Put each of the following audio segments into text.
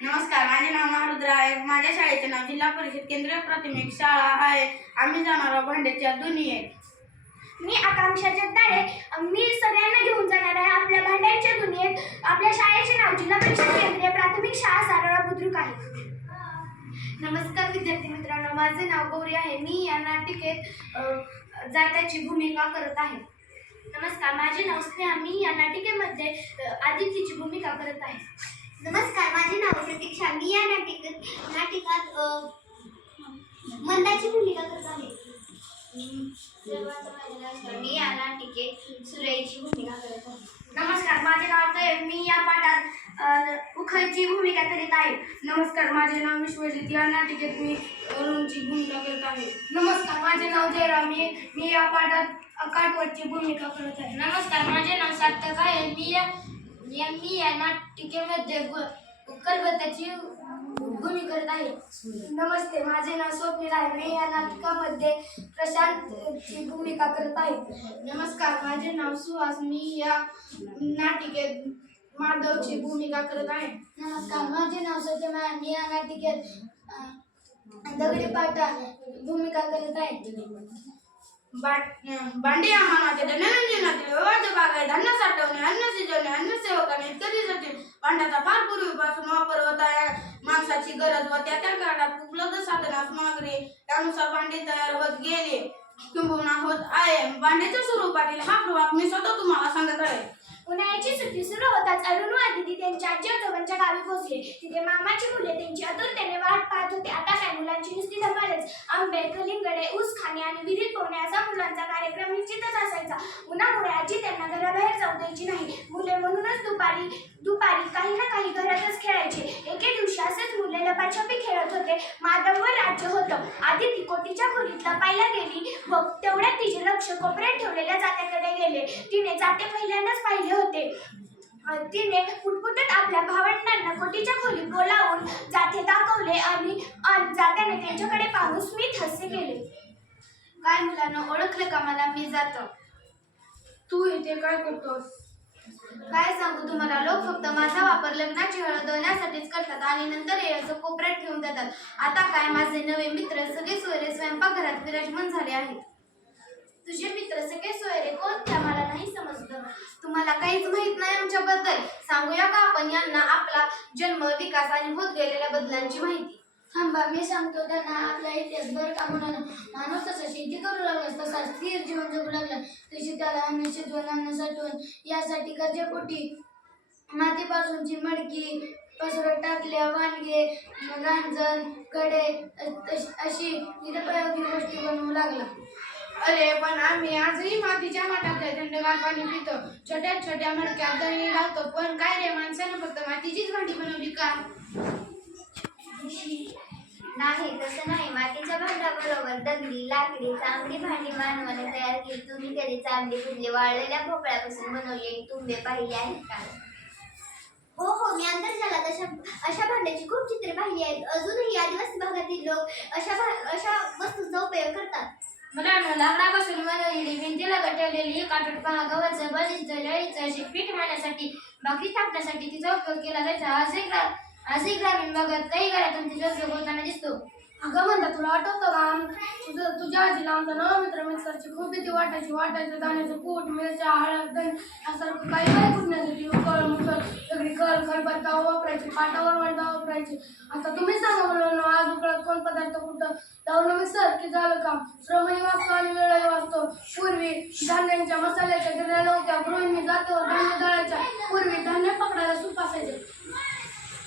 नमस्कार माझे नाव महारुद्र आहे. माझ्या शाळेचे नाव जिल्हा परिषद केंद्रीय प्राथमिक शाळा आहे. आम्ही जाणार आहोत भांड्याच्या दुनियेत. मी आकांक्षा जगदाळे. मी सगळ्यांना घेऊन जाणार आहे आपल्या भांड्यांच्या दुनियेत. आपल्या शाळेचे नाव जिल्हा परिषद केंद्रीय प्राथमिक शाळा सारोळा बुद्रुक आहे. नमस्कार विद्यार्थी मित्रांनो माझे नाव गौरी आहे. मी या नाटिकेत जात्याची भूमिका करत आहे. नमस्कार माझे नाव स्नेहा. मी या नाटिकेमध्ये आदितीची भूमिका करत आहे. नमस्कार माझे नाव प्रतीक्षा. मी या नाटिकात नाटिकात मंदाची भूमिका करत आहे. मी या नाटिकेत सुरेची भूमिका करत आहे. नमस्कार माझे नाव कयम मी या पाठात उखळची भूमिका करीत आहे. नमस्कार माझे नाव विश्वजित. या नाटिकेत मी अरुणची भूमिका करत आहे. नमस्कार माझे नाव जयराम. मी मी या पाठात काटवटची भूमिका करत आहे. नमस्कार माझे नाव सार्थक आहे. मी या या- मी या नाटिकेमध्ये गु- कलबत्याची भूमिका करत आहे नमस्ते माझे नाव स्वप्नील आहे मी या नाटकामध्ये प्रशांतची भूमिका करत आहे. नमस्कार माझे नाव सुहास मी या नाटिकेत माधवची भूमिका करत आहे. नमस्कार माझे नाव सत्यम मी या नाटिकेत दगडी पाटा भूमिका करत आहे. भांडी आम्हाला विविध भांड्याचा फार पूर्वीपासून वापर होत आहे. माणसाची गरज व त्या त्या काळात उपलब्ध साधनास मागणे त्यानुसार भांडे तयार होत गेले. किंबहुना होत आहे. भांड्याच्या स्वरूपातील हा प्रभाव मी स्वतः तुम्हाला सांगत आहे. उन्हाळ्याची सुट्टी सुरू होताच अरुण व आदिती त्यांच्या आजी आजोबांच्या गावी पोहोचले. तिथे मामाची मुले त्यांची आतुरतेने वाट पाहत होते. आता काय मुलांची नुसती धमालच आंबे कलिंगडे ऊस खाणे आणि विहिरीत पोहणे असा मुलांचा कार्यक्रम निश्चितच असायचा. उन्हामुळे आजी घराबाहेर जाऊ द्यायची नाही. मुले म्हणूनच दुपारी दुपारी काही ना काही घरातच खेळायचे. एके दिवशी असेच मुले लपाछपी खेळत होते. माधववर राज्य होतं. ती कोटीच्या खोलीत लपायला गेली. व तेवढ्यात तिचे लक्ष कोपऱ्यात ठेवलेल्या जात्याकडे गेले. तिने जाते पहिल्यांदाच पाहिले होते. तिने पुटपुटत आपल्या भावंडांना कोटीच्या खोलीत बोलावून जाते दाखवले आणि जात्याने त्यांच्याकडे पाहून स्मित हास्य केले. काय मुलांना ओळखलं का मला? मी जातं. तू इथे काय करतोस? काय सांगू तुम्हाला? लोक फक्त माझा वापर लग्नाची हळद होण्यासाठीच करतात आणि नंतर हे असं कोपऱ्यात ठेवून देतात. आता काय माझे नवे मित्र सगळे सोयरे स्वयंपाकघरात विराजमान झाले आहेत. तुझे मित्र सगळे सोयरे कोणत्या मला नाही समजलं तुम्हाला काहीच माहीत नाही आमच्याबद्दल. सांगूया का आपण यांना आपला जन्म विकास आणि होत गेलेल्या बदलांची माहिती? थांबा मी सांगतो त्यांना आपला इतिहास बरं का तसा शेती करू लागला तसा स्थिर जीवन जगू लागला तशी त्याला अन्न शिजवून अन्न साठवून यासाठी गरजेपोटी मातीपासूनची मडकी पसरत टाकल्या वांगे रांजणकडे अशी निरपयोगी गोष्टी बनवू लागला. अरे पण आम्ही आजही मातीच्या माठात थंडगार पाणी पितो. छोट्या छोट्या मडक्यात दही घालतो. पण काय रे माणसानं फक्त मातीचीच भांडी बनवली का? नाही तसं नाही. मातीच्या भांड्याबरोबर दगडी लाकडी चांगली भांडी मानवाने तयार केली. तुम्ही कधी चांगली कुठली वाळलेल्या भोपळ्यापासून बनवलेली तुंबे पाहिली आहेत का? हो हो मी आंतरजालात अशा अशा भांड्याची खूप चित्रे पाहिली आहेत. अजूनही आदिवासी भागातील लोक अशा भा- अशा वस्तूंचा उपयोग करतात. मुलांना लाकडापासून बनवलेली भिंतीला कटवलेली काटूट पहा गव्हाचं बळीचं लळीचं अशी पीठ मारण्यासाठी भाकरी थापण्यासाठी तिचा उपयोग केला जायचा. आजही ग्रा आजही ग्रामीण भागात काही घरातून तिचा उपयोग दिसतो अगं म्हणता तुला आठवतं का? तुझं तुझ्या आजीला आमचा नवा मित्र मिक्सरची खूप भीती वाटायची. वाटायचं दाण्याचं कूट मिरच्या हळद दही यासारखं काही काही कुठण्यासाठी उकळ मुकळ सगळी कल खलबत्ता वापरायची पाटावर वरदा वापरायची. आता तुम्ही सांगा म्हणून आज उकळत कोण पदार्थ कुठं? लावलं मिक्सर की झालं का श्रमही वाचतो आणि वेळही वाचतो. पूर्वी धान्यांच्या मसाल्याच्या गिरण्या नव्हत्या. गृहिणी जातो धान्य दळायच्या. पूर्वी धान्य पकडायला सूप असायचे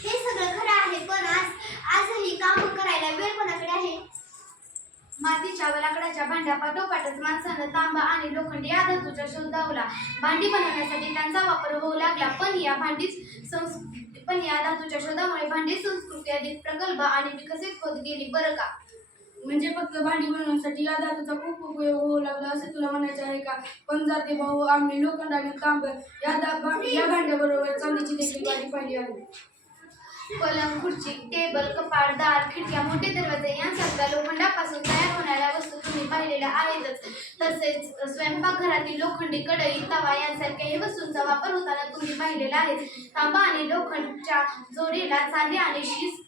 हे सगळं खरं आहे पण आज आजही काम करायला वेळ कोणाकडे आहे मातीच्या व भांड्यापा भांड्या पाठोपाठच माणसानं तांबा आणि लोखंडी या धातूचा शोध लावला भांडी बनवण्यासाठी त्यांचा वापर होऊ लागला पण या भांडीच संस्कृती पण या धातूच्या शोधामुळे भांडी संस्कृती अधिक प्रगल्भ आणि विकसित होत गेली बरं का? म्हणजे फक्त भांडी बनवण्यासाठी या धातूचा खूप उपयोग होऊ लागला असे तुला म्हणायचे आहे का? पण जाते भाऊ आम्ही लोखंड आणि तांब या दा या भांड्याबरोबर चांदीची देखील गाडी पाहिली आहे. पलंग खुर्ची टेबल कपाट दार खिडक्या मोठे दरवाजे यांसारख्या लोखंडापासून तयार होणाऱ्या वस्तू तुम्ही पाहिलेल्या आहेतच. तसेच स्वयंपाकघरातील लोखंडी कढई तवा यांसारख्या हे वस्तूंचा वापर होताना तुम्ही पाहिलेला आहे. तांबा आणि लोखंडच्या जोडीला चांदी आणि शीस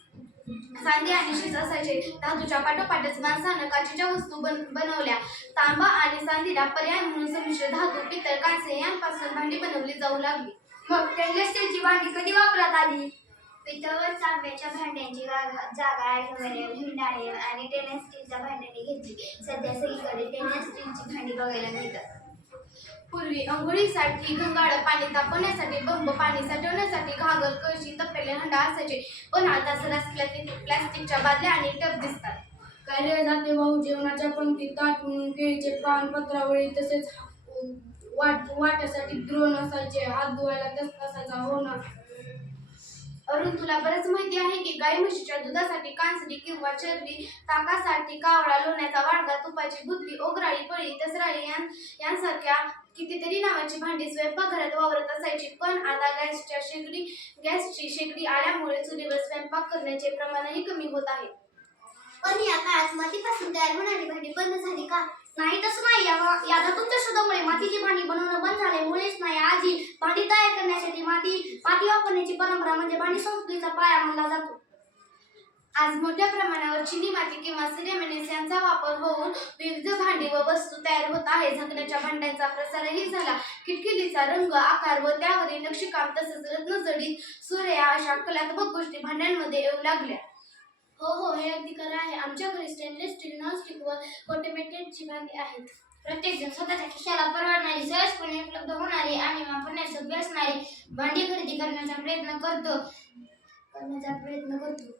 सांधे आणि शीस असायचे. धातूच्या पाठोपाठच माणसानं काचेच्या वस्तू बन बनवल्या. तांबा आणि सांधीला पर्याय म्हणून संमिश्र धातू पितळ कांसे यांपासून भांडी बनवली जाऊ लागली. मग स्टीलची भांडी कधी वापरात आली? पितळ तांब्याच्या भांड्यांची जागा जागा ॲल्युमिनियम आणि टेनेस स्टीलच्या भांड्याने घेतली. सध्या सगळीकडे टेनेस स्टीलची भांडी बघायला मिळतात. पूर्वी अंघोळीसाठी गंगाळ पाणी तापवण्यासाठी बंब पाणी साठवण्यासाठी घागर कळशी तपेले हंडा असायचे. पण आता सरस प्लास्टिक प्लास्टिकच्या बादल्या आणि टब दिसतात. काही जाते भाऊ जेवणाच्या पंक्तीत ताट म्हणून केळीचे पान पत्रावळी तसेच वाट वाट्यासाठी द्रोण असायचे. हात धुवायला तस असायचा. हो ना. अरुण तुला बरंच माहिती आहे की गाई म्हशीच्या दुधासाठी कांसडी किंवा चरबी ताकासाठी कावळा लोण्याचा वाडगा तुपाची गुदली ओगराळी पळी तसराळी यां यांसारख्या कितीतरी नावाची भांडी स्वयंपाकघरात वावरत असायची. पण आता गॅसच्या शेगडी गॅसची शेगडी आल्यामुळे चुलीवर स्वयंपाक करण्याचे प्रमाणही कमी होत आहे. पण या काळात मातीपासून तयार होणारी भांडी बंद झाली का? नाही तसं नाही. या या धातूंच्या शोधामुळे मातीची भांडी बनवणं बंद झाले मुळेच नाही. आजी भांडी तयार करण्यासाठी माती माती वापरण्याची परंपरा म्हणजे भांडी संस्कृतीचा पाया मानला जातो. आज मोठ्या प्रमाणावर चिनी माती किंवा सिरेमिनिस यांचा वापर होऊन विविध भांडी व वस्तू तयार होत आहे. झाकण्याच्या भांड्यांचा प्रसारही झाला. किटकिलीचा रंग आकार व त्यावरील नक्षीकाम तसंच रत्नजडीत सूर्या अशा कलात्मक गोष्टी भांड्यांमध्ये येऊ लागल्या. हो हो हे अगदी खरं आहे. आमच्या घरी स्टेनलेस स्टील नॉनस्टिक व ऑटोमेटेडची भांडी आहेत. प्रत्येक जण स्वतःच्या खिशाला परवडणारी सहजपणे उपलब्ध होणारी आणि वापरण्यास योग्य असणारी भांडी खरेदी करण्याचा प्रयत्न करतो. करण्याचा प्रयत्न करतो.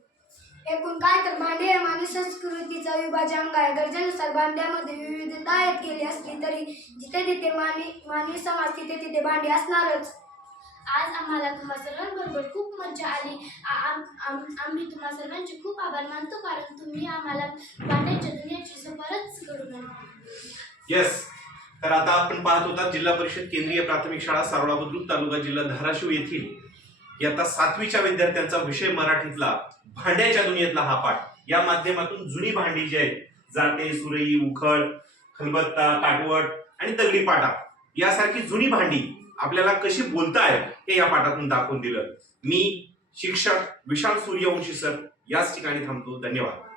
एकूण काय तर भांडे हे मानवी संस्कृतीचा विभाज्य अंग आहे. गरजेनुसार भांड्यामध्ये विविधता येत गेली असली तरी जिथे तिथे मानवी मानवी समाज तिथे तिथे भांडी असणारच. आज आम्हाला तुम्हा सर्वांबरोबर खूप मजा आली. आम्ही तुम्हा सर्वांचे खूप आभार मानतो कारण तुम्ही आम्हाला भांड्याच्या दुनियाची सफरच घडून येस तर आता आपण पाहत होता जिल्हा परिषद केंद्रीय प्राथमिक शाळा सारोळा बुद्रुक तालुका जिल्हा धाराशिव येथील इयत्ता सातवीच्या विद्यार्थ्यांचा विषय मराठीतला भांड्याच्या दुनियेतला हा पाठ. या माध्यमातून जुनी भांडी जी आहेत जाते सुरई उखळ खलबत्ता काटवट आणि दगडी पाटा यासारखी जुनी भांडी आपल्याला कशी बोलताय हे या पाठातून दाखवून दिलं. मी शिक्षक विशाल सूर्यवंशी सर याच ठिकाणी थांबतो. धन्यवाद.